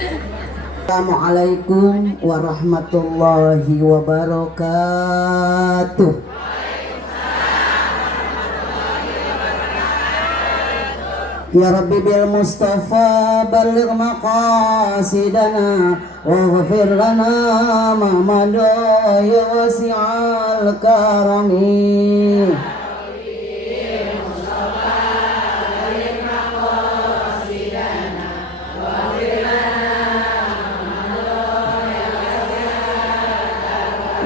Assalamualaikum warahmatullahi wabarakatuh. Ya Rabbi bil Mustafa balligh maqasidana waghfir lana ma madha ya wasi'al karami.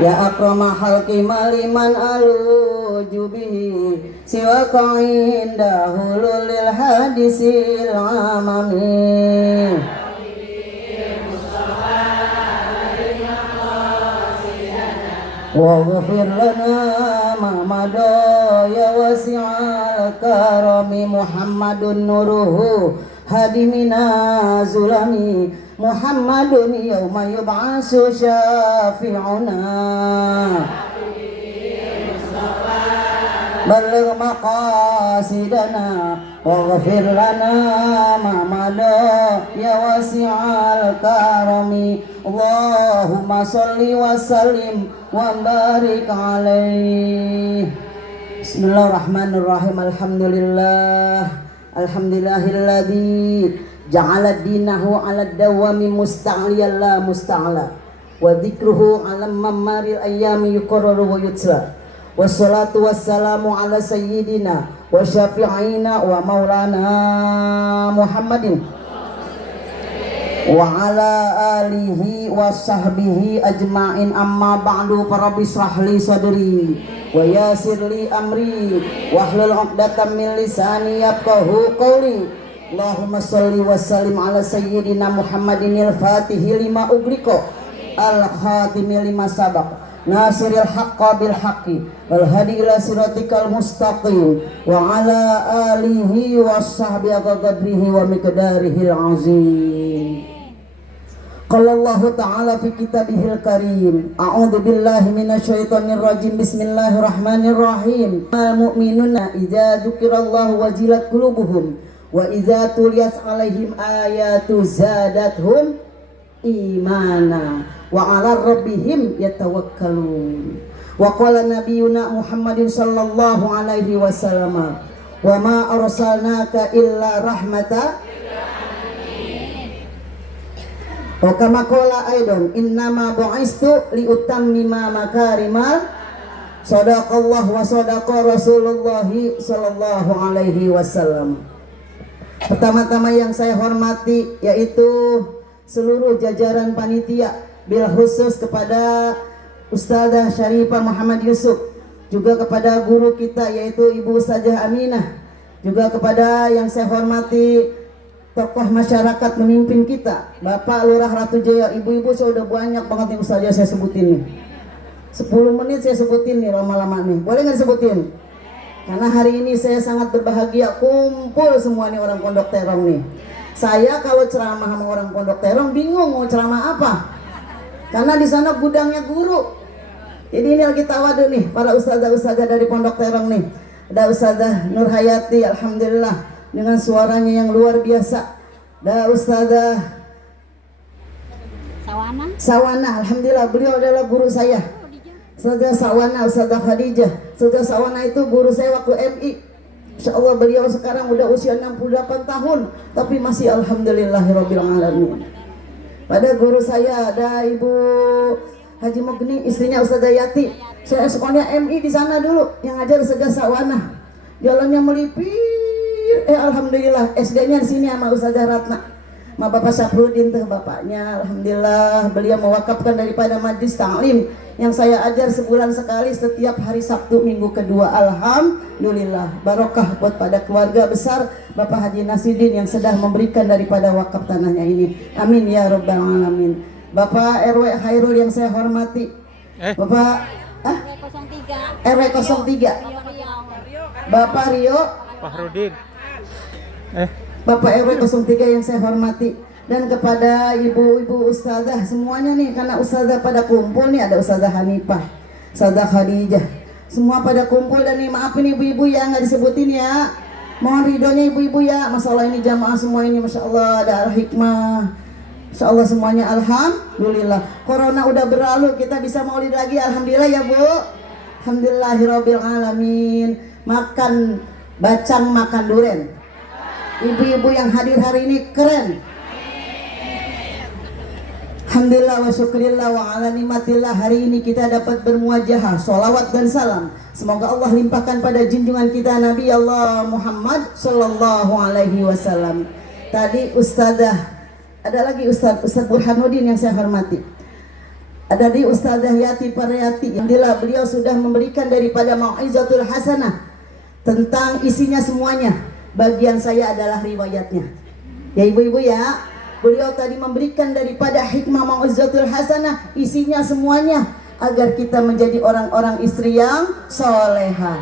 Ya akrama halqi maliman alujubihi siwa qaindahu lil hadisil amami. Waghfir lana ma madha ya wasi'al karami. Muhammadun nuruhu hadimina zulami Muhammadun yawma yub'asu syafi'una. Balligh maqasidana waghfir lana ma madha ya wasi'al karami. Allahumma sholli wa sallim wa barik alaihi. Bismillahirrahmanirrahim. Alhamdulillahilladzi ja'ala dinahu 'ala dawami musta'liyan la musta'la wa dzikruhu 'ala mamaril ayyami yuqarraru wa yutsla. Wassalatu wassalamu 'ala sayyidina wa syafi'ina wa maulana Muhammadin wa 'ala alihi wa sahbihi ajma'in. Amma ba'du, farabbi shrah li sadri wa yassir li amri wahlul 'uqdatam min lisani yafqahu qawli. Allahumma sholli wa sallim ala sayyidina Muhammadinil fatihi lima ughliqa al khatimi lima sabaq nasiril haqqa bil haqqi wal hadi ila siratikal mustaqim wa ala alihi washabbihi qadrihi wa miqdarihil azim. Qala Allah ta'ala fi kitabihil karim, a'udzu billahi minasyaitonir rajim, bismillahirrahmanirrahim. Al mu'minuna idza dzukirallahu wajilat qulubuhum wa idza tuliyat alaihim ayatu zadathum imana wa 'ala rabbihim yatawakkalun. Wa qala nabiyyuna Muhammadin sallallahu alaihi wasallam, wa ma arsalnaka illa rahmata wa kama qala aidan innama bu'istu li utammima makarimal. Shadaqallahu wa sadaqa Rasulullah sallallahu alaihi wasallam. Pertama-tama yang saya hormati yaitu seluruh jajaran panitia, bil khusus kepada Ustazah Syarifah Muhammad Yusuf, juga kepada guru kita yaitu Ibu Ustazah Aminah, juga kepada yang saya hormati tokoh masyarakat pemimpin kita, Bapak Lurah Ratu Jaya. Ibu-ibu saya udah banyak banget nih Ustazah saya sebutin nih, 10 menit saya sebutin nih lama-lama nih, boleh nggak sebutin? Karena hari ini saya sangat berbahagia kumpul semua nih orang Pondok Terong nih. Saya kalau ceramah sama orang Pondok Terong bingung mau ceramah apa, karena di sana gudangnya guru. Jadi ini lagi tawadu nih para ustazah-ustazah dari Pondok Terong nih. Ada Ustazah Nur Hayati, alhamdulillah dengan suaranya yang luar biasa. Ada Ustazah Sawana, alhamdulillah beliau adalah guru saya. Ustazah Sawana, Ustazah Khadijah. Ustazah Sawana itu guru saya waktu MI. Insya Allah beliau sekarang udah usia 68 tahun, tapi masih alhamdulillahirabbil alamin. Pada guru saya ada Ibu Haji Mugni, istrinya Ustazah Yati. Saya sekolahnya MI di sana dulu, yang ngajar Ustazah Sawana. Jalannya melipir. Alhamdulillah SD-nya di sini sama Ustazah Ratna. Ma Bapak Syafruddin tuh bapaknya, alhamdulillah beliau mewakafkan daripada majlis ta'lim yang saya ajar sebulan sekali setiap hari Sabtu minggu kedua. Alhamdulillah barokah buat pada keluarga besar Bapak Haji Nasidin yang sedang memberikan daripada wakaf tanahnya ini. Amin ya rabbal alamin. Bapak RW Khairul yang saya hormati, Bapak RW 03 Bapak Rio Fahrudin, Bapak RW 03 yang saya hormati, dan kepada ibu-ibu ustazah semuanya nih, karena ustazah pada kumpul nih, ada Ustazah Hanifah, Ustazah Khadijah, semua pada kumpul. Dan nih maafin ibu-ibu ya nggak disebutin ya, mohon ridhonya ibu-ibu ya. Masalah ini jamaah semua ini, masya Allah ada al-hikmah, Insya Allah semuanya alhamdulillah. Corona udah berlalu, kita bisa maulid lagi, alhamdulillah ya Bu. Alhamdulillahirabbil alamin. Makan bacang, makan duren. Ibu-ibu yang hadir hari ini keren. Alhamdulillah wa syukrillah wa ala nikmatillah. Hari ini kita dapat bermuajahah, sholawat dan salam. Semoga Allah limpahkan pada junjungan kita Nabi Allah Muhammad sallallahu alaihi wasallam. Tadi Ustadzah, ada lagi Ustadz Burhanuddin yang saya hormati. Ada di Ustadzah Yati Parayati. Alhamdulillah beliau sudah memberikan daripada mau'izatul hasanah tentang isinya semuanya. Bagian saya adalah riwayatnya. Ya ibu-ibu ya. Beliau tadi memberikan daripada hikmah mau'izatul hasanah, isinya semuanya agar kita menjadi orang-orang istri yang soleha,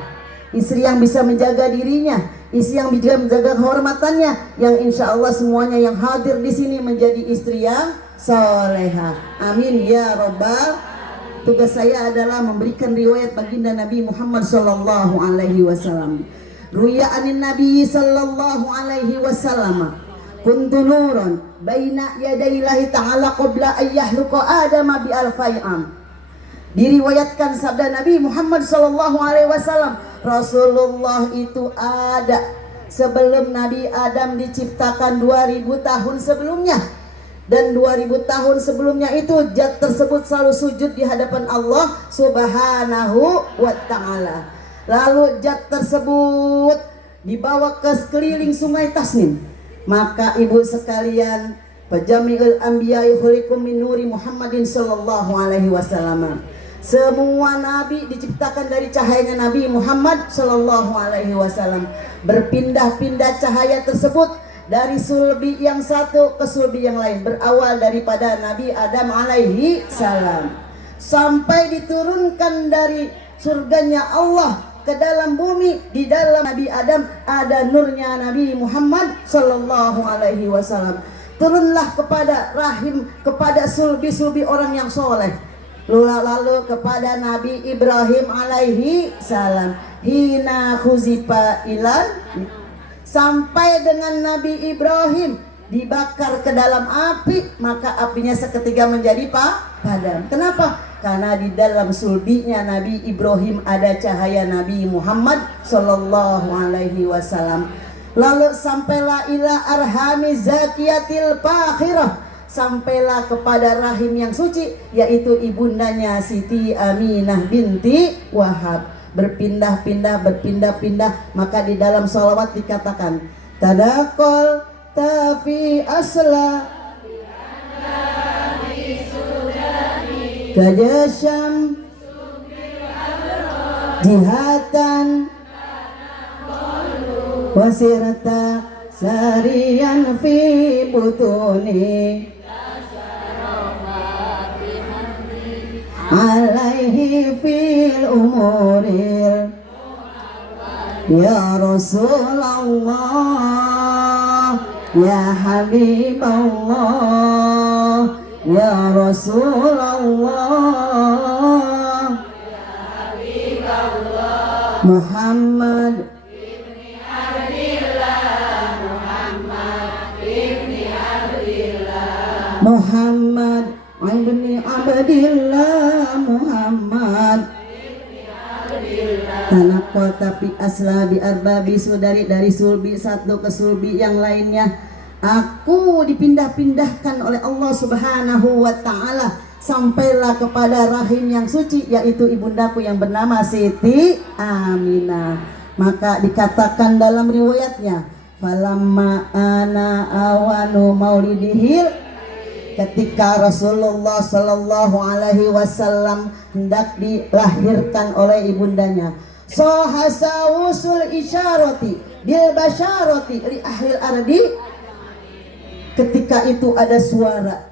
istri yang bisa menjaga dirinya, istri yang bisa menjaga kehormatannya, yang insya Allah semuanya yang hadir di sini menjadi istri yang soleha. Amin ya robbal. Tugas saya adalah memberikan riwayat baginda Nabi Muhammad sallallahu alaihi wasallam. Ruya anin Nabi sallallahu alaihi wasallam, kuntu nuran baina yadaillahi ta'ala qabla ayyahluqa adama bi alfai'am. Diriwayatkan sabda Nabi Muhammad sallallahu alaihi wasallam, Rasulullah itu ada sebelum Nabi Adam diciptakan 2000 tahun sebelumnya. Dan 2000 tahun sebelumnya itu zat tersebut selalu sujud di hadapan Allah subhanahu wa ta'ala. Lalu zat tersebut dibawa ke sekeliling sungai Tasnim. Maka ibu sekalian, Fajami'ul anbiya'i khuliqum min nuri Muhammadin sallallahu alaihi wasallam. Semua nabi diciptakan dari cahayanya Nabi Muhammad sallallahu alaihi wasallam. Berpindah-pindah cahaya tersebut dari sulbi yang satu ke sulbi yang lain, berawal daripada Nabi Adam alaihi salam sampai diturunkan dari surganya Allah ke dalam bumi. Di dalam Nabi Adam ada nurnya Nabi Muhammad sallallahu alaihi wasallam. Turunlah kepada rahim, kepada sulbi-sulbi orang yang soleh. Lalu kepada Nabi Ibrahim alaihi salam. Hina khuzifa ilan, sampai dengan Nabi Ibrahim dibakar ke dalam api, maka apinya seketika menjadi padam. Kenapa? Karena di dalam sulbinya Nabi Ibrahim ada cahaya Nabi Muhammad sallallahu alaihi wasallam. Lalu sampailah ila arhami zakiyatil fakhirah, sampailah kepada rahim yang suci, yaitu ibundanya Siti Aminah binti Wahab. Berpindah-pindah, maka di dalam sholawat dikatakan tadakol tafi asla kajasham jihatan wasirata sarian fi butuni alaihi fil umuril ya Rasulullah ya Habiballah ya Rasulullah Muhammad ibni Abdillah Muhammad ibni Muhammad tanakol tapi asla bi arbabi sudari, dari sulbi satu ke sulbi yang lainnya aku dipindah-pindahkan oleh Allah subhanahu wa ta'ala sampailah kepada rahim yang suci, yaitu ibundaku yang bernama Siti Aminah. Maka dikatakan dalam riwayatnya falamma ana awanu maulidihil, ketika Rasulullah sallallahu alaihi wasallam hendak dilahirkan oleh ibundanya, sahasausul isyarati bil basyarati li ahlil ardi, ketika itu ada suara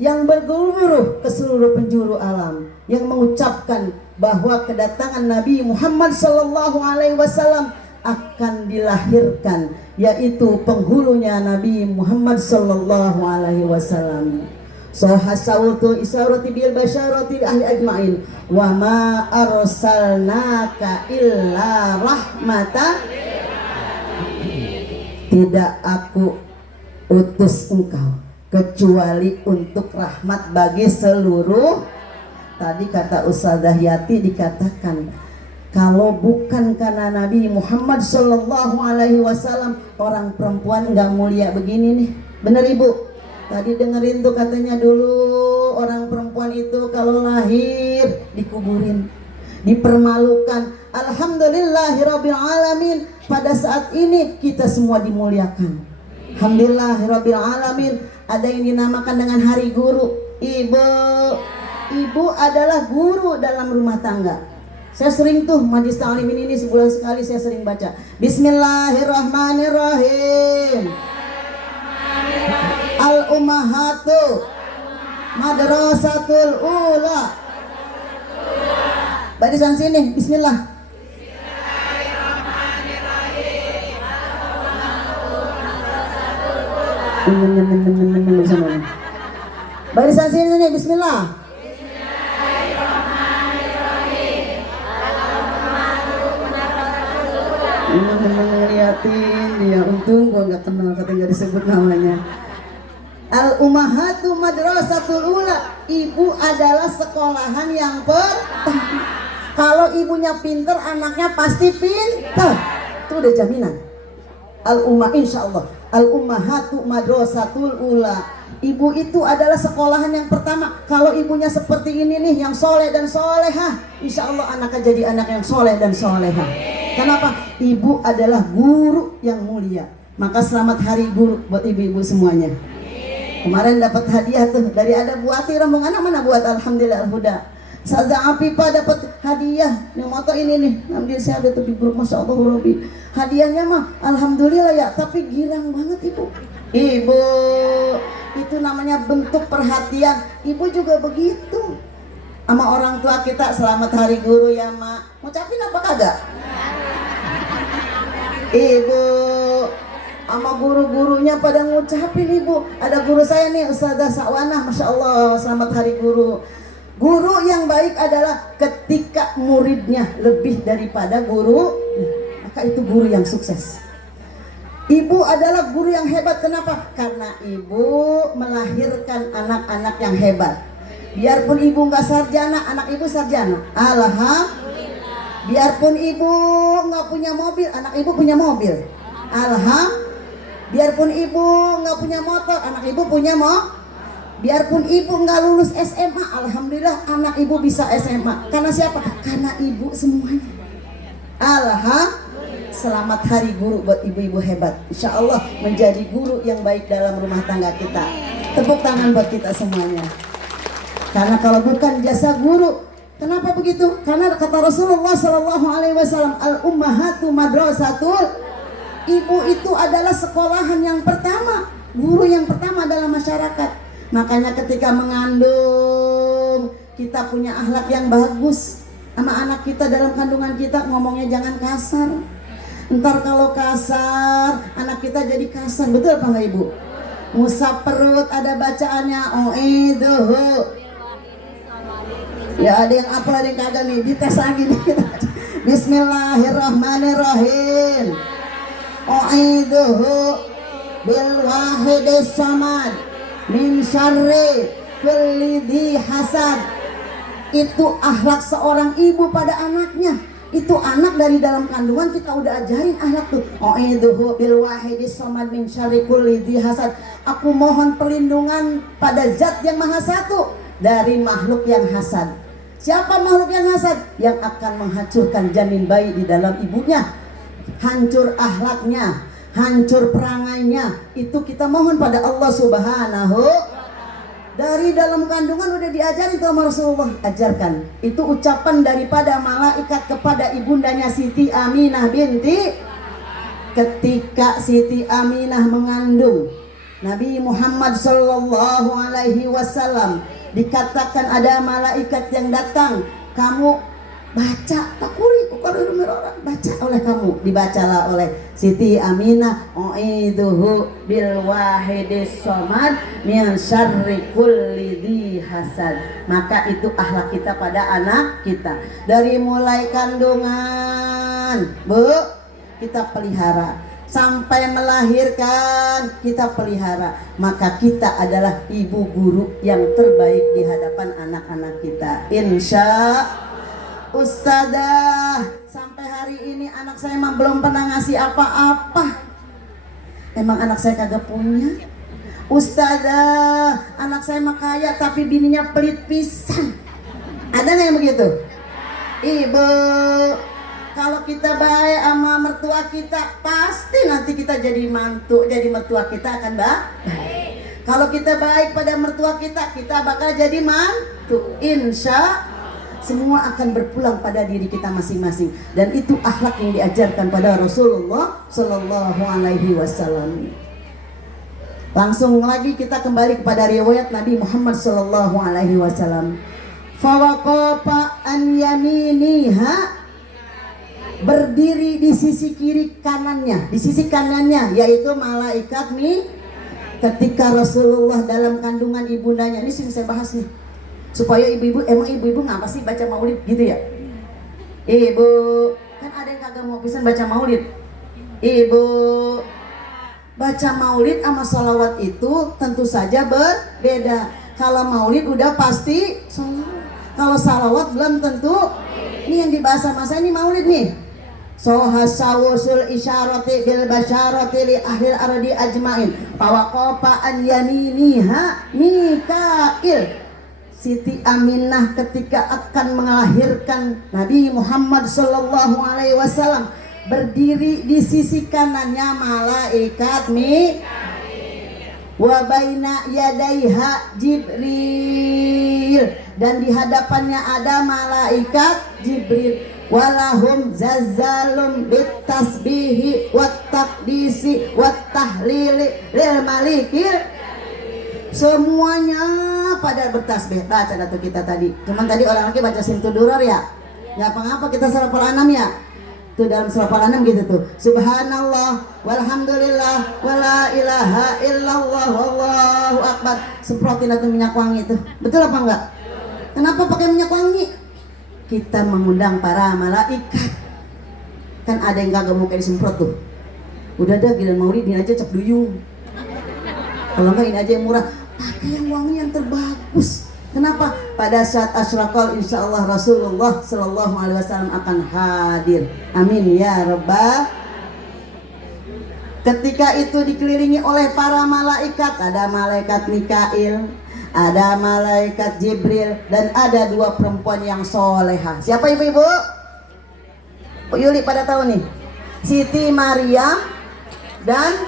yang bergemuruh ke seluruh penjuru alam yang mengucapkan bahwa kedatangan Nabi Muhammad sallallahu alaihi wasallam akan dilahirkan, yaitu penghulunya Nabi Muhammad sallallahu alaihi wasallam. Sahasautu isyarati bil basyarati ahli ajmain wa ma arsalnaka illa rahmatan, tidak aku utus engkau kecuali untuk rahmat bagi seluruh. Tadi kata Ustazah Yati dikatakan, kalau bukan karena Nabi Muhammad Shallallahu Alaihi Wasallam, orang perempuan nggak mulia begini nih. Bener Ibu? Tadi dengerin tuh katanya dulu orang perempuan itu kalau lahir dikuburin, dipermalukan. Alhamdulillahirabbil alamin, pada saat ini kita semua dimuliakan. Alhamdulillahirabbil alamin. Ada yang dinamakan dengan hari guru. Ibu adalah guru dalam rumah tangga. Saya sering tuh majlis ta'lim ini sebulan sekali saya sering baca Bismillahirrahmanirrahim. Al-Ummahatu Madrasatul Ula. Barisan sini, bismillah. Barisan sini, bismillah. Ngeliatin dia, untung gua nggak kenal, katanya nggak disebut namanya. Al-Ummahatu Madrasatul Ula. Ibu adalah sekolahan yang pertama. Kalau ibunya pinter, anaknya pasti pinter. Itu udah jaminan. Insya Allah. Al-Ummahatu Madrasatul Ula. Ibu itu adalah sekolahan yang pertama. Kalau ibunya seperti ini nih, yang soleh dan solehah, insya Allah anaknya jadi anak yang soleh dan solehah. Kenapa? Ibu adalah guru yang mulia. Maka selamat hari guru buat ibu-ibu semuanya. Kemarin dapat hadiah tuh dari ada Buati Rombong Anak, mana buat Alhamdulillah Al-Huda. Saza Apipa dapat hadiah nih, motor ini nih. Alhamdulillah saya ada tuh di grup, Masya Allah Robi. Hadiahnya mah Alhamdulillah ya, tapi girang banget Ibu. Ibu, itu namanya bentuk perhatian. Ibu juga begitu sama orang tua kita. Selamat hari guru ya Mak. Ngucapin apa kagak? Ibu sama guru-gurunya pada ngucapin Ibu. Ada guru saya nih Ustazah Sa'wanah, Masya Allah, selamat hari guru. Guru yang baik adalah ketika muridnya lebih daripada guru, maka itu guru yang sukses. Ibu adalah guru yang hebat. Kenapa? Karena ibu melahirkan anak-anak yang hebat. Biarpun ibu nggak sarjana, anak ibu sarjana. Alhamdulillah. Biarpun ibu nggak punya mobil, anak ibu punya mobil. Alhamdulillah. Biarpun ibu nggak punya motor, anak ibu punya Biarpun ibu nggak lulus SMA, alhamdulillah anak ibu bisa SMA. Karena siapa? Karena ibu semuanya. Alhamdulillah. Selamat hari guru buat ibu-ibu hebat. Insya Allah menjadi guru yang baik dalam rumah tangga kita. Tepuk tangan buat kita semuanya. Karena kalau bukan jasa guru, kenapa begitu? Karena kata Rasulullah SAW, Al-Ummahatu Madrasatul. Ibu itu adalah sekolahan yang pertama, guru yang pertama dalam masyarakat. Makanya ketika mengandung, kita punya akhlak yang bagus sama anak kita. Dalam kandungan kita ngomongnya jangan kasar. Ntar kalau kasar, anak kita jadi kasar. Betul apa enggak Ibu? Musab perut ada bacaannya. Ya ada yang apa, ada yang kagak nih. Dites lagi nih. Bismillahirrahmanirrahim. Bil wahidis samad min syarri kulli dhi hasad. Itu akhlak seorang ibu pada anaknya. Itu anak dari dalam kandungan kita udah ajarin akhlak tuh. Bil wahidis samad min syarri kulli dhi hasad. Aku mohon perlindungan pada zat yang maha satu dari makhluk yang hasad. Siapa makhluk yang hasad? Yang akan menghancurkan janin bayi di dalam ibunya. Hancur akhlaknya, hancur perangainya. Itu kita mohon pada Allah Subhanahu. Dari dalam kandungan udah diajarin tuh sama Rasulullah. Ajarkan. Itu ucapan daripada malaikat kepada ibundanya Siti Aminah binti. Ketika Siti Aminah mengandung Nabi Muhammad Sallallahu Alaihi Wasallam, dikatakan ada malaikat yang datang. Kamu baca takuli, baca oleh kamu, dibacalah oleh Siti Aminah. Bil wahidis samad min syarri kulli dhi hasad. Maka itu akhlak kita pada anak kita. Dari mulai kandungan, Bu, kita pelihara. sampai melahirkan kita pelihara, maka kita adalah ibu guru yang terbaik di hadapan anak-anak kita. Insya Ustazah, sampai hari ini anak saya emang belum pernah ngasih apa-apa. Emang anak saya kagak punya. Ustazah, anak saya mah kaya tapi bininya pelit pisan. Ada nggak yang begitu? Ibu, kalau kita baik sama mertua kita, pasti nanti kita jadi mantu, jadi mertua kita akan baik. Kalau kita baik pada mertua kita, kita bakal jadi mantu. Insya semua akan berpulang pada diri kita masing-masing, dan itu akhlak yang diajarkan pada Rasulullah Shallallahu Alaihi Wasallam. Langsung lagi kita kembali kepada riwayat Nabi Muhammad Shallallahu Alaihi Wasallam. Fawaqafa an yaminiha, berdiri di sisi kiri kanannya, di sisi kanannya yaitu malaikat nih. Ketika Rasulullah dalam kandungan ibundanya, ini sering saya bahas nih, supaya ibu-ibu, emang ibu-ibu ngapa sih baca maulid gitu ya? Ibu, kan ada yang kagak mau pisan baca maulid. Ibu, baca maulid sama salawat itu tentu saja berbeda. Kalau maulid udah pasti salawat, kalau salawat belum tentu. Ini yang dibahas sama saya ini maulid nih. Sohasawusul isyarati bil basyarati li ahlil ardi ajmain. Fawaqafa an yaminiha Mikail. Siti Aminah ketika akan melahirkan Nabi Muhammad Sallallahu Alaihi Wasallam, berdiri di sisi kanannya malaikat Mikail, wa baina yadaiha Jibril, dan di hadapannya ada malaikat Jibril. Walahum zazzalum bitasbihi wat taqdisi wat tahlili lil malikil. Semuanya pada bertasbih. Baca datu kita tadi. Cuman tadi orang lagi baca simtuduror ya. Nggak apa-apa kita surah Al-An'am ya. Itu dalam surah Al-An'am gitu tuh. Subhanallah walhamdulillah wala ilaha illallah wallahu akbar. Semprotin atau minyak wangi itu. Betul apa enggak? Kenapa pakai minyak wangi? Kita mengundang para malaikat. Kan ada yang kagak mau kayak disemprot tuh. Udah dah giliran maulid ini aja cap duyung. Kalau enggak ini aja yang murah. Pakai yang wangi yang terbagus. Kenapa? Pada saat asyraqal insyaallah Rasulullah Sallallahu Alaihi Wasallam akan hadir. Amin ya rabbal. Ketika itu dikelilingi oleh para malaikat, ada malaikat Mikail, ada malaikat Jibril, dan ada dua perempuan yang solehah. Siapa ibu-ibu? Bu Yuli pada tahu nih. Siti Maryam dan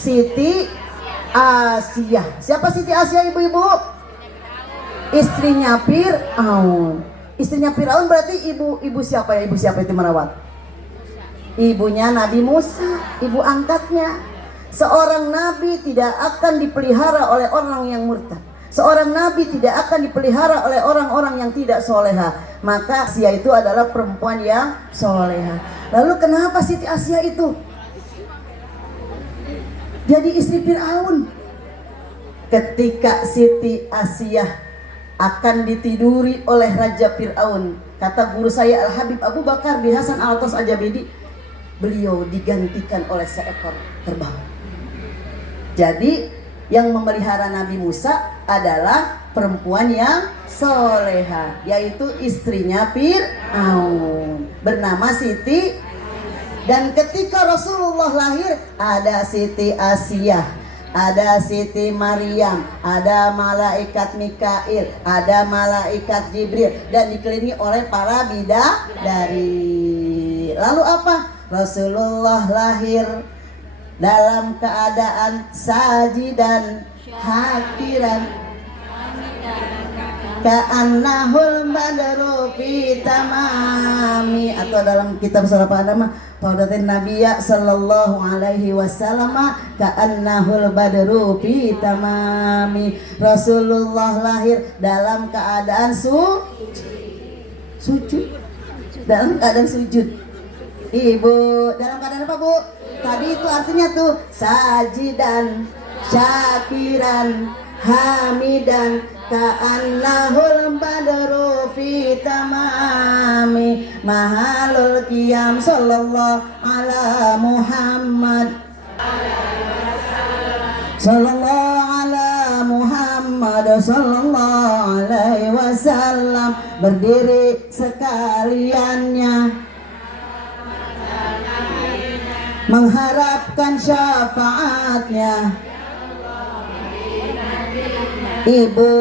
Siti Asia. Siapa Siti Asia ibu-ibu? Istrinya Fir'aun. Istrinya Fir'aun berarti ibu siapa ya? Ibu siapa itu merawat? Ibunya Nabi Musa, ibu angkatnya. Seorang nabi tidak akan dipelihara oleh orang yang murtad. Seorang nabi tidak akan dipelihara oleh orang-orang yang tidak soleha. Maka Asia itu adalah perempuan yang soleha. Lalu kenapa Siti Asia itu jadi istri Fir'aun? Ketika Siti Asia akan ditiduri oleh Raja Fir'aun, kata guru saya Al-Habib Abu Bakar bin Hasan Al-Atas Al-Jabidi, beliau digantikan oleh seekor kerbau. Jadi yang memelihara Nabi Musa adalah perempuan yang soleha, yaitu istrinya Fir'aun, bernama Siti. Dan ketika Rasulullah lahir, ada Siti Asia, ada Siti Maryam, ada malaikat Mikail, ada malaikat Jibril, dan dikelilingi oleh para bidadari. Lalu apa? Rasulullah lahir dalam keadaan sajidan hakiran, ka'annahul badru fi tamami, atau dalam kitab surah Al-An'am, Faudatin Nabiyya sallallahu alaihi wasallam ka'annahul badru fi tamami. Rasulullah lahir dalam keadaan sujud. Dalam keadaan sujud. Ibu, dalam keadaan apa Bu? Tadi itu artinya tuh sajidan, syakiran, hamidan, ka'annahul badru fi tamami, mahalul qiyam sallallahu ala Muhammad. Sallallahu ala Muhammad sallallahu alaihi wasallam. Berdiri sekaliannya mengharapkan syafaatnya. Ibu,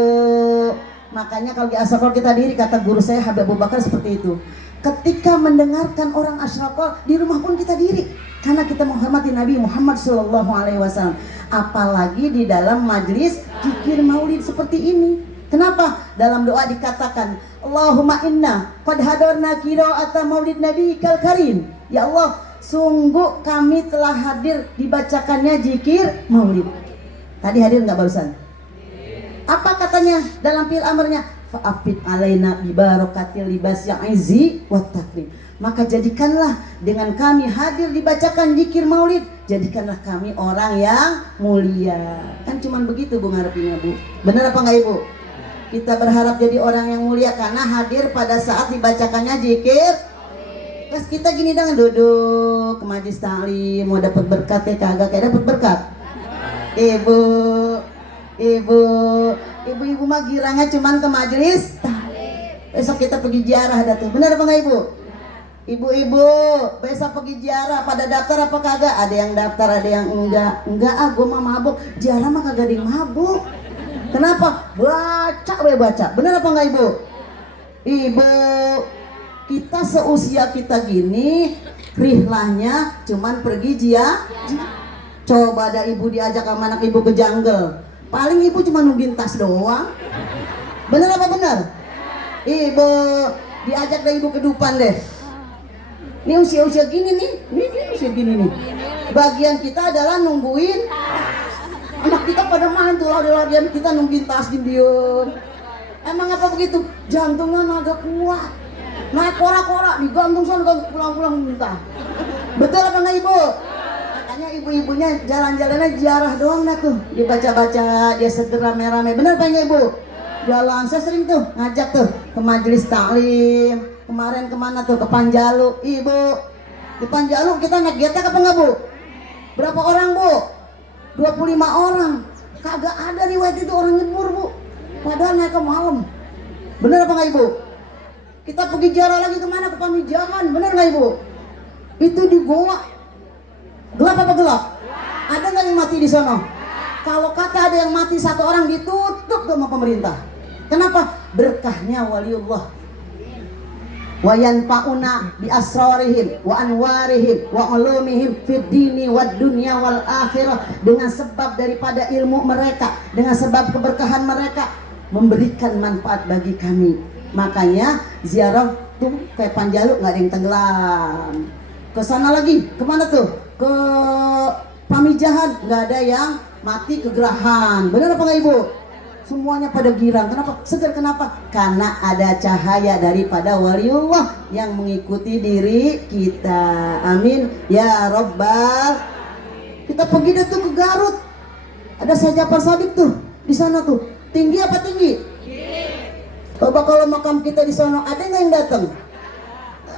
makanya kalau di Asyraqah kita diri, kata guru saya Habib Abu Bakar seperti itu. Ketika mendengarkan orang Asyraqah di rumah pun kita diri, karena kita menghormati Nabi Muhammad sallallahu alaihi wasallam. Apalagi di dalam majlis zikir maulid seperti ini. Kenapa? Dalam doa dikatakan, Allahumma inna qad hadarna qira'ata maulid nabiyikal karim. Ya Allah, sungguh kami telah hadir dibacakannya zikir maulid. Tadi hadir nggak barusan? Apa katanya dalam fi'il amrnya? Fa'afid alaina bibarakatil libas yang izi wa takrim. Maka jadikanlah dengan kami hadir dibacakan zikir maulid, jadikanlah kami orang yang mulia. Kan cuman begitu Bu ngarepinnya Bu. Benar apa enggak Ibu? Kita berharap jadi orang yang mulia karena hadir pada saat dibacakannya zikir. Terus kita gini dengan duduk ke majlis taklim, mau dapat berkat ya kagak kayak dapat berkat. Ibu mah girangnya cuman ke majlis taklim. Besok kita pergi ziarah dah tuh. Benar apa enggak Ibu? Ibu-ibu, besok pergi ziarah pada daftar apa kagak? Ada yang daftar, ada yang enggak. Enggak ah, gue mah mabuk. Ziarah mah kagak ada yang mabuk. Kenapa? Baca. Benar apa enggak Ibu? Ibu, kita seusia kita gini, rihlahnya cuman pergi ziarah. Coba ada ibu diajak sama anak ibu ke jungle, paling ibu cuma nungguin tas doang. Bener apa bener? Ibu diajak deh ibu ke Dupan deh. Ini usia-usia gini nih, usia gini nih. Bagian kita adalah nungguin. Anak kita pada main tuh lari-larian, kita nungguin tas diem. Emang apa begitu? Jantungnya agak kuat. Naik kora-kora, digantung sana, pulang-pulang muntah. Betul apa enggak Ibu? Makanya ibu-ibunya jalan-jalannya ziarah doang dah tuh. Dibaca-baca, dia segera rame-rame. Bener apa enggak Ibu? Jalan, saya sering tuh ngajak tuh ke majelis taklim. Kemarin kemana tuh? Ke Panjalu. Ibu, di Panjalu kita naik getek apa enggak Bu? Berapa orang Bu? 25 orang. Kagak ada riwayat itu orang nyebur Bu. Padahal naik ke malam. Bener apa enggak Ibu? Kita pergi ziarah lagi kemana? Ke Pamijahan. Bener enggak Ibu? Itu di goa. Gelap apa gelap? Ada nggak yang mati di sana? Kalau kata ada yang mati satu orang, ditutup sama pemerintah. Kenapa? Berkahnya waliullah. Wa yanfa'una bi asrarihim wa anwarihim wa ulumihim fid dini wad dunya wal akhirah. Dengan sebab daripada ilmu mereka, dengan sebab keberkahan mereka, memberikan manfaat bagi kami. Makanya ziarah tuh kayak Panjalu nggak ada yang tenggelam. Ke sana lagi, kemana tuh? Ke Pamijahan, nggak ada yang mati kegerahan. Benar apa nggak Ibu? Semuanya pada girang. Kenapa? Segar kenapa? Karena ada cahaya daripada waliullah yang mengikuti diri kita. Amin ya Rabbal. Kita pergi deh tuh ke Garut. Ada Syekh Ja'far Shadiq tuh di sana tuh. Tinggi apa tinggi? Coba kalau makam kita di sana, ada nggak yang datang?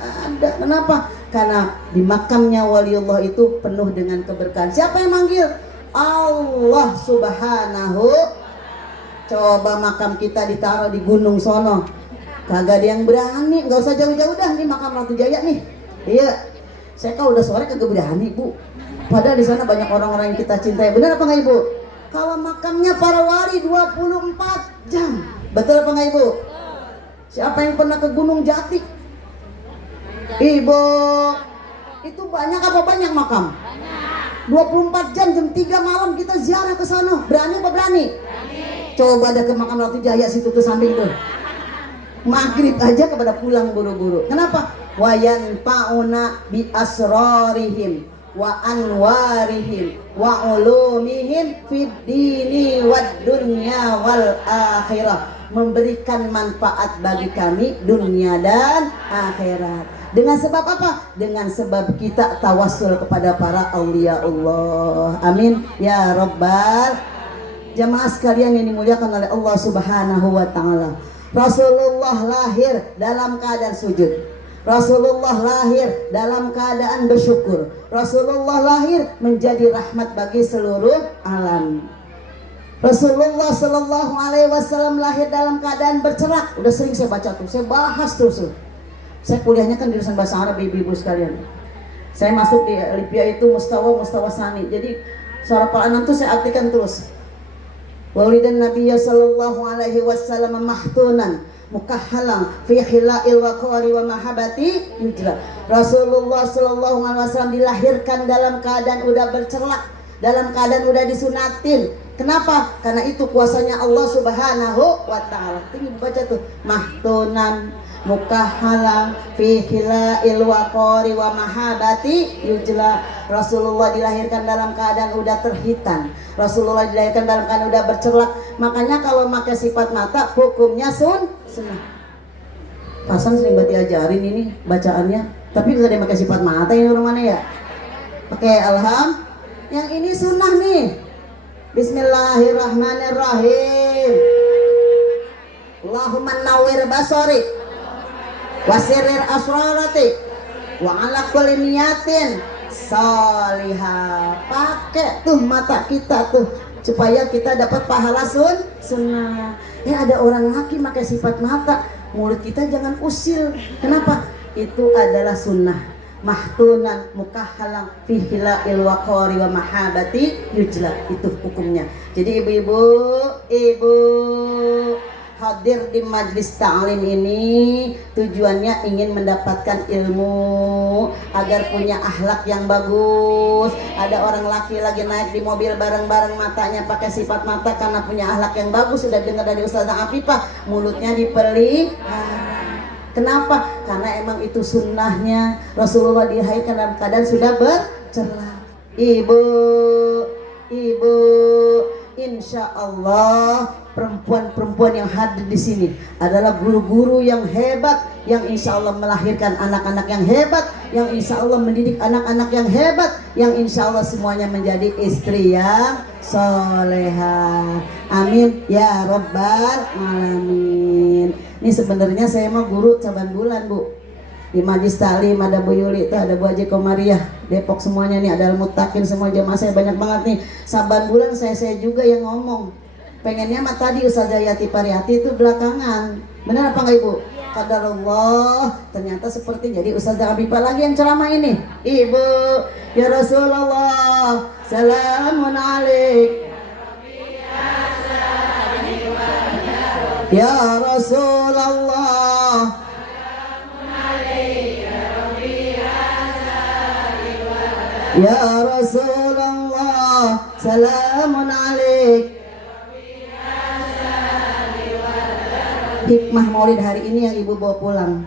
Ada. Kenapa? Karena di makamnya waliullah itu penuh dengan keberkahan. Siapa yang manggil? Allah Subhanahu. Coba makam kita ditaruh di gunung sono, kagak ada yang berani. Nggak usah jauh-jauh dah, nih makam Ratu Jaya nih. Iya, saya kau udah sore kagak berani Bu. Padahal di sana banyak orang-orang yang kita cintai. Benar apa nggak Ibu? Kalau makamnya para wali 24 jam. Betul apa nggak Ibu? Siapa yang pernah ke Gunung Jati? Ibu, itu banyak apa banyak makam? 24 jam, jam 3 malam kita ziarah ke sana. Berani apa berani? Coba ada ke makam Ratu Jaya situ tuh samping tuh. Maghrib aja kepada pulang buru-buru. Kenapa? Wayan pauna bi asrarihim wa anwarihim wa ulumihim fid dini wad dunya wal akhirah. Memberikan manfaat bagi kami dunia dan akhirat. Dengan sebab apa? Dengan sebab kita tawassul kepada para aulia Allah. Amin ya Rabbal. Jamaah sekalian yang dimuliakan oleh Allah Subhanahu wa taala. Rasulullah lahir dalam keadaan sujud. Rasulullah lahir dalam keadaan bersyukur. Rasulullah lahir menjadi rahmat bagi seluruh alam. Rasulullah Shallallahu Alaihi Wasallam lahir dalam keadaan bercerak. Udah sering saya baca tuh, saya bahas terus. Saya kuliahnya kan jurusan bahasa Arab, ibu-ibu sekalian. Saya masuk di Libya itu mustawa sani. Jadi suara Pak Anam tuh saya artikan terus. Walidan Nabiya Sallallahu Alaihi Wasallam mahtunan mukahhalang fi khila'il waqari wa mahabati yujla. Rasulullah Sallallahu Alaihi Wasallam dilahirkan dalam keadaan udah bercelak, dalam keadaan udah disunatin. Kenapa? Karena itu kuasanya Allah Subhanahu wa Ta'ala. Tinggi baca tuh, mahtunan mukahhalang fi khila'il waqari wa mahabati yujla. Rasulullah dilahirkan dalam keadaan udah terhitan. Rasulullah dilahirkan dalam keadaan udah bercelak. Makanya kalau pakai sifat mata hukumnya sunnah. Pasan sering buat diajarin ini bacaannya, tapi nggak ada pakai sifat mata ini mana ya? Pakai alham. Yang ini sunnah nih. Bismillahirrahmanirrahim. Allahumma nawwir basari wasirir asrarati wa ala kulli niyatin salihah. Pakai tuh mata kita tuh supaya kita dapat pahala sunnah. Ya ada orang laki pakai sifat mata, mulut kita jangan usil. Kenapa? Itu adalah sunnah. Mahtunan mukahhalang fi hila'il waqari wa mahabati yujla. Itu hukumnya. Jadi ibu hadir di majlis ta'lim ini tujuannya ingin mendapatkan ilmu agar punya akhlak yang bagus. Ada orang laki lagi naik di mobil bareng-bareng, matanya pakai sifat mata karena punya akhlak yang bagus. Sudah dengar dari Ustazah Afifah, mulutnya dipelihara. Kenapa? Karena emang itu sunnahnya. Rasulullah dilahirkan dalam keadaan sudah bercelak. Ibu, insya Allah perempuan-perempuan yang hadir di sini adalah guru-guru yang hebat, yang insya Allah melahirkan anak-anak yang hebat, yang insya Allah mendidik anak-anak yang hebat, yang insya Allah semuanya menjadi istri yang solehah. Amin ya Rabbal Alamin. Ini sebenarnya saya mau guru Saban Bulan, Bu. Di Majlis Ta'lim ada Bu Yuli, itu ada Bu Haji Komariah, Depok semuanya nih, ada Al-Mutakin, semua jamaah saya banyak banget nih. Saban Bulan saya juga yang ngomong. Pengennya mah tadi Ustazah Yati Pariyati itu belakangan. Benar apa enggak Ibu? Qadarullah, ternyata seperti jadi Ustazah Afifah lagi yang ceramah ini. Ibu, ya Rasulullah, salamun alaik. Ya Rasulullah, ya Rasulullah, salamun alaik. Hikmah maulid hari ini yang ibu bawa pulang,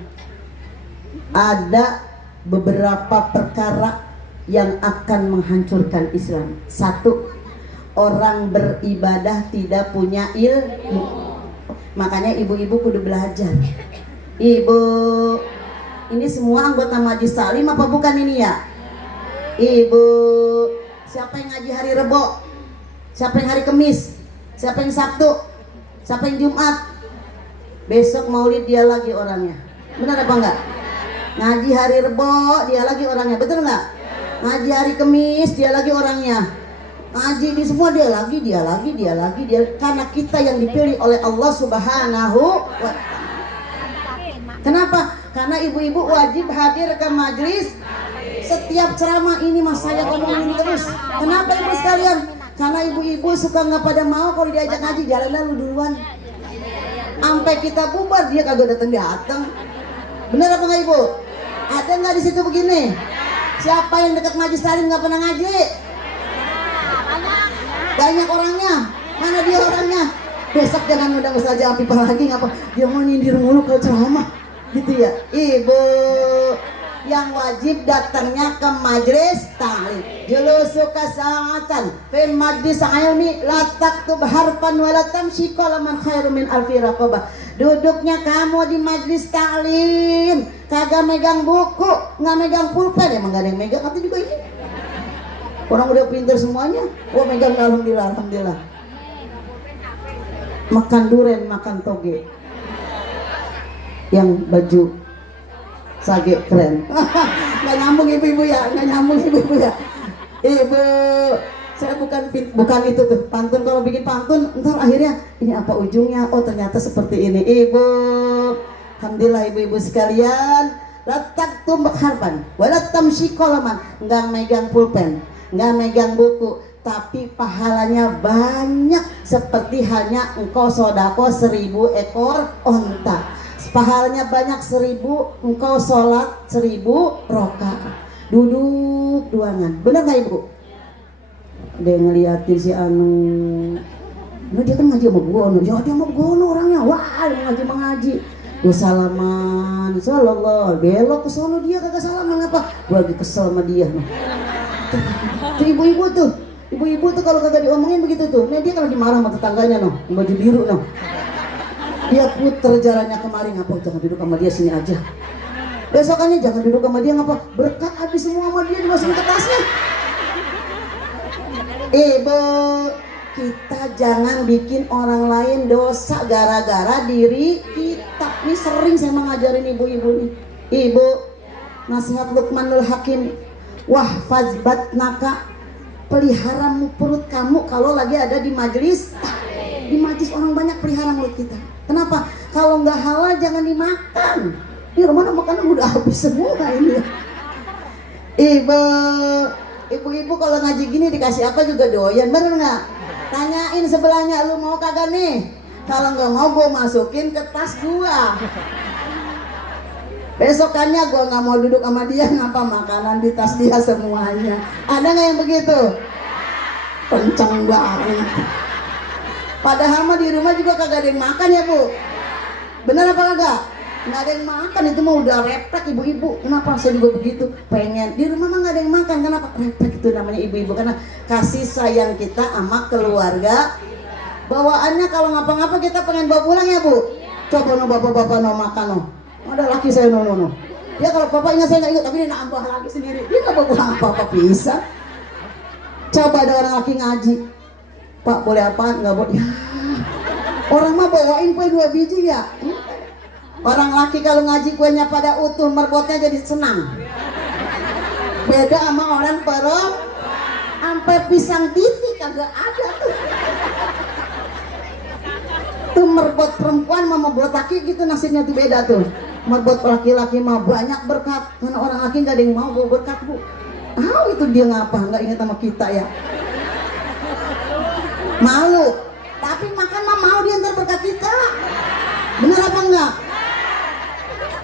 ada beberapa perkara yang akan menghancurkan Islam. Satu, orang beribadah tidak punya ilmu. Makanya ibu-ibu kudu belajar. Ibu, ini semua anggota Majlis Ta'lim apa bukan ini ya? Ibu, siapa yang ngaji hari Rebo? Siapa yang hari Kamis? Siapa yang Sabtu? Siapa yang Jumat? Besok maulid dia lagi orangnya. Benar apa enggak? Ngaji hari Rebo dia lagi orangnya. Betul enggak? Ngaji hari Kamis dia lagi orangnya. Ngaji di semua dia lagi. Karena kita yang dipilih oleh Allah Subhanahu wa Ta'ala. Kenapa? Karena ibu-ibu wajib hadir ke majlis. Setiap ceramah ini mas saya ngomongin terus. Kenapa ibu sekalian? Karena ibu-ibu suka nggak pada mau kalau diajak ngaji, jalan lu duluan. Sampai kita bubar dia kagak datang. Bener apa nggak ibu? Ada nggak di situ begini? Siapa yang dekat majlis Ta'lim nggak pernah ngaji? Banyak orangnya. Mana dia orangnya? Besok jangan undang Ustazah Afifah lagi, ngapa? Dia mau nyindir mulu kalau ceramah, gitu ya. Ibu yang wajib datangnya ke majlis Ta'lim. Julusuka sa'atan fi majlis ilmi la taktub harfan wa la tamshi qalaman khairu min alfi raqabah. Duduknya kamu di majlis Ta'lim, kagak megang buku, nggak megang pulpen, emang gak ada yang megang, nanti juga ini. Orang udah pintar semuanya, gua megang alhamdulillah. Makan duren, makan toge. Yang baju sage keren. Nggak nyambung ibu-ibu ya, Ibu, Saya bukan itu tuh pantun. Kalau bikin pantun ntar akhirnya ini apa ujungnya, oh ternyata seperti ini. Ibu, alhamdulillah ibu-ibu sekalian, letak tumbak harpan walat tamshi kolaman, nggak megang pulpen, nggak megang buku, tapi pahalanya banyak seperti halnya engkau sodako 1000 ekor onta. Pahalanya banyak 1000 engkau sholat 1000 rakaat. Duduk duangan, bener nggak ibu? Dia ngeliatin si Anu, dia kan ngaji sama gua, ya dia sama gua orangnya, wah ngaji. Dia salaman, sallallahu, belok ke sono dia kagak salaman apa? Gua lagi kesel sama dia. Tuh ibu-ibu tuh kalau kagak diomongin begitu tuh, dia kan lagi marah sama tetangganya baju biru Dia puter jalannya kemari, ngapa jangan duduk sama dia, sini aja. Besokannya jangan duduk sama dia, ngapa berkat habis semua sama dia dimasukin ke tasnya. Ibu, kita jangan bikin orang lain dosa gara-gara diri kita. Ini sering saya mengajarin ibu-ibu nih. Ibu, nasihat Luqmanul Hakim, wahfaz batnaka, pelihara perut kamu kalau lagi ada di majelis. Di majelis orang banyak, pelihara mulut kita. Kenapa? Kalau nggak halal jangan dimakan. Ini rumah makanan udah habis semua ini. Ibu-ibu kalau ngaji gini dikasih apa juga doyan, bener nggak? Tanyain sebelahnya, lu mau kagak nih? Kalau nggak mau, gue masukin ke tas gua. Besokannya gue nggak mau duduk sama dia, ngapa makanan di tas dia semuanya. Ada nggak yang begitu? Kenceng banget. Padahal mah di rumah juga kagak ada yang makan ya bu. Bener apa kagak? Nggak ada yang makan, itu mah udah refleks ibu-ibu. Kenapa? Saya juga begitu, pengen di rumah mah nggak ada yang makan. Kenapa? Refleks itu namanya ibu-ibu, karena kasih sayang kita sama keluarga. Bawaannya kalau ngapa-ngapa kita pengen bawa pulang ya bu. Coba bapak-bapak makan ada laki saya dia kalau bapak ingat saya nggak ingat, tapi dia nambah lagi sendiri, dia nggak bawa pulang apa-apa bisa. Coba ada orang laki ngaji, Pak boleh apaan? Nggak boleh ya. Orang mah bawain kue 2 biji ya. Orang laki kalau ngaji kuenya pada utuh, merbotnya jadi senang. Beda sama orang perempuan, sampai pisang titik kagak ada tuh. Tuh merbot perempuan sama merbot laki gitu nasibnya tuh beda tuh. Merbot laki-laki mah banyak berkat, karena orang laki nggak ada yang mau bawa berkat bu. Itu dia ngapa nggak ingat sama kita ya? Malu, tapi makan mah mau dia ntar berkat kita. Bener apa enggak?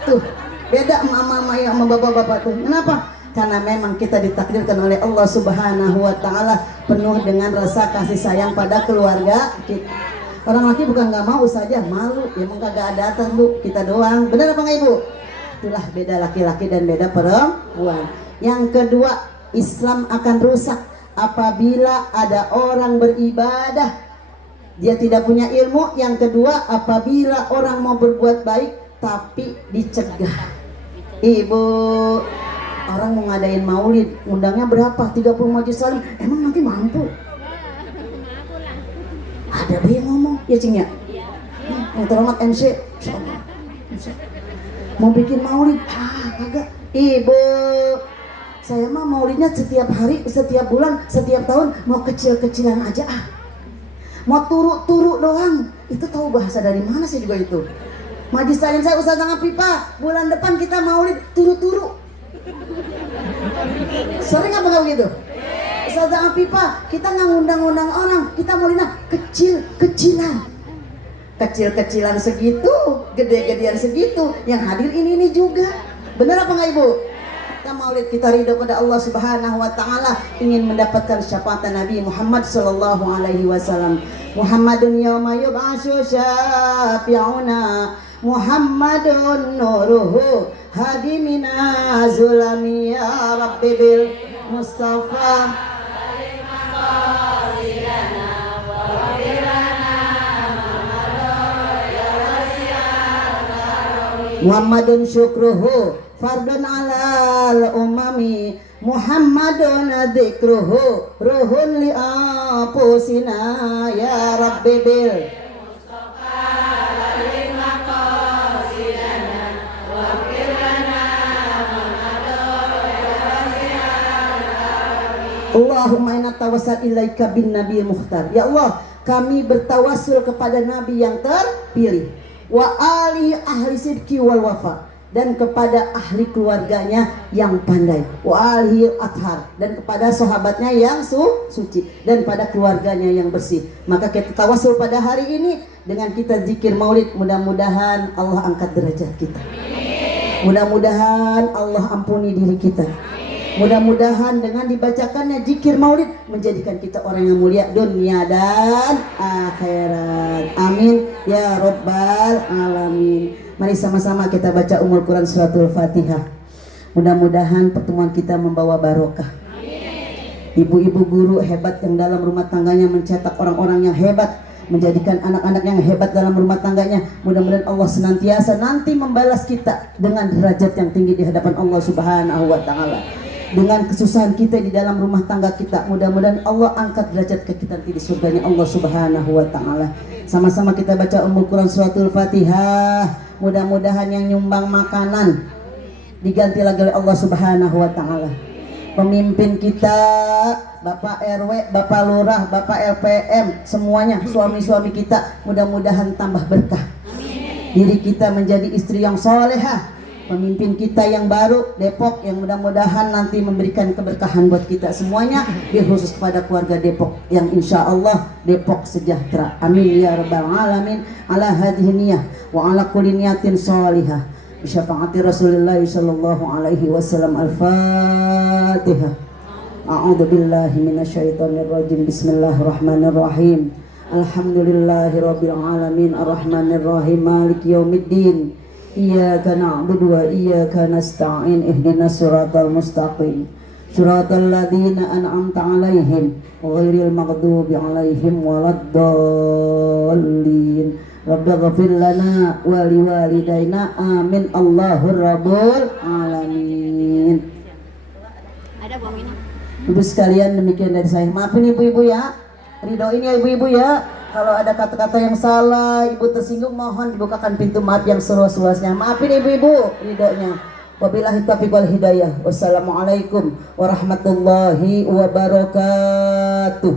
Tuh beda mama ya sama bapak-bapak tuh. Kenapa? Karena memang kita ditakdirkan oleh Allah Subhanahu wa Ta'ala penuh dengan rasa kasih sayang pada keluarga kita. Orang laki bukan nggak mau saja, malu, ya emang kagak ada atas bu, kita doang. Bener apa nggak ibu? Itulah beda laki-laki dan beda perempuan. Yang kedua, Islam akan rusak apabila ada orang beribadah dia tidak punya ilmu. Yang kedua, apabila orang mau berbuat baik tapi dicegah. Ibu, orang mau ngadain maulid, undangnya berapa? 30 majelis salim, emang nanti mampu? Ada yang ngomong, ya cing ya? Yang terhormat MC, mau bikin maulid, kagak. Ibu, saya mah maulidnya setiap hari, setiap bulan, setiap tahun, mau kecil-kecilan aja mau turu-turu doang. Itu tahu bahasa dari mana sih juga itu. Majlis salim saya Ustaz Tangan Pipa, bulan depan kita maulid turu-turu. Sering apa nggak begitu? Ustaz Tangan Pipa, kita nggak ngundang-undang orang, kita maulidnya kecil-kecilan. Kecil-kecilan segitu, gede-gedean segitu, yang hadir ini juga. Bener apa nggak ibu? Kita maulid, kita ridho pada Allah Subhanahu wa Ta'ala, ingin mendapatkan syafaat Nabi Muhammad sallallahu alaihi wasallam. Muhammadun yawma yub'atsu syafi'una, Muhammadun nuruhu hadi mina zulami, ya Rabbi bil Mustafa Muhammadun syukruhu fardun alal umami, Muhammadun dzikruhu ruhun li apusina, ya Rabbi bil Allah Allahumma inna tawassal ilaika bin nabil mukhtar. Ya Allah, kami bertawassul kepada nabi yang terpilih, wa ali ahli sidqi wal wafa, dan kepada ahli keluarganya yang pandai, wa alihi athar, dan kepada sahabatnya yang suci, dan pada keluarganya yang bersih. Maka kita tawassul pada hari ini dengan kita zikir maulid. Mudah-mudahan Allah angkat derajat kita, mudah-mudahan Allah ampuni diri kita, mudah-mudahan dengan dibacakannya zikir maulid menjadikan kita orang yang mulia dunia dan akhirat. Amin ya rabbal alamin. Mari sama-sama kita baca Ummul Quran Suratul Fatihah. Mudah-mudahan pertemuan kita membawa barokah. Ibu-ibu guru hebat yang dalam rumah tangganya mencetak orang-orang yang hebat, menjadikan anak-anak yang hebat dalam rumah tangganya. Mudah-mudahan Allah senantiasa nanti membalas kita dengan derajat yang tinggi di hadapan Allah Subhanahu wa taala. Dengan kesusahan kita di dalam rumah tangga kita, mudah-mudahan Allah angkat derajat kita nanti di surganya Allah Subhanahu wa taala. Sama-sama kita baca Ummul Quran Suratul Fatihah. Mudah-mudahan yang nyumbang makanan diganti lagi oleh Allah Subhanahu wa taala. Pemimpin kita, Bapak RW, Bapak Lurah, Bapak LPM, semuanya, suami-suami kita, mudah-mudahan tambah berkah. Diri kita menjadi istri yang solehah. Pemimpin kita yang baru Depok, yang mudah-mudahan nanti memberikan keberkahan buat kita semuanya, bil khusus kepada keluarga Depok yang insya Allah Depok sejahtera. Amin ya rabbal alamin. Ala hadhihi niyah wa ala kulli niyatin sholihah bi syafaati Rasulillah sallallahu alaihi wasallam. Al-Fatihah. A'udzu billahi minasyaitonir rajim. Bismillahirrahmanirrahim. Alhamdulillahirabbil alamin arrahmanir rahim maliki yaumiddin. Iyyaka na'budu wa iyyaka nasta'in ihdinas siratal mustaqim siratal ladzina an'amta 'alaihim ghairil maghdubi 'alaihim waladdallin. Rabbighfir lana wa liwalidayna amin Allahur rabbul alamin. Ada buang minum. Ibu sekalian, demikian dari saya. Maafin ibu-ibu ya. Ridhoin ya ibu-ibu ya. Kalau ada kata-kata yang salah, ibu tersinggung, mohon dibukakan pintu maaf yang seluas-luasnya. Maafin ibu-ibu, ridhonya. Wabillahi taufiq wal hidayah. Wassalamualaikum warahmatullahi wabarakatuh.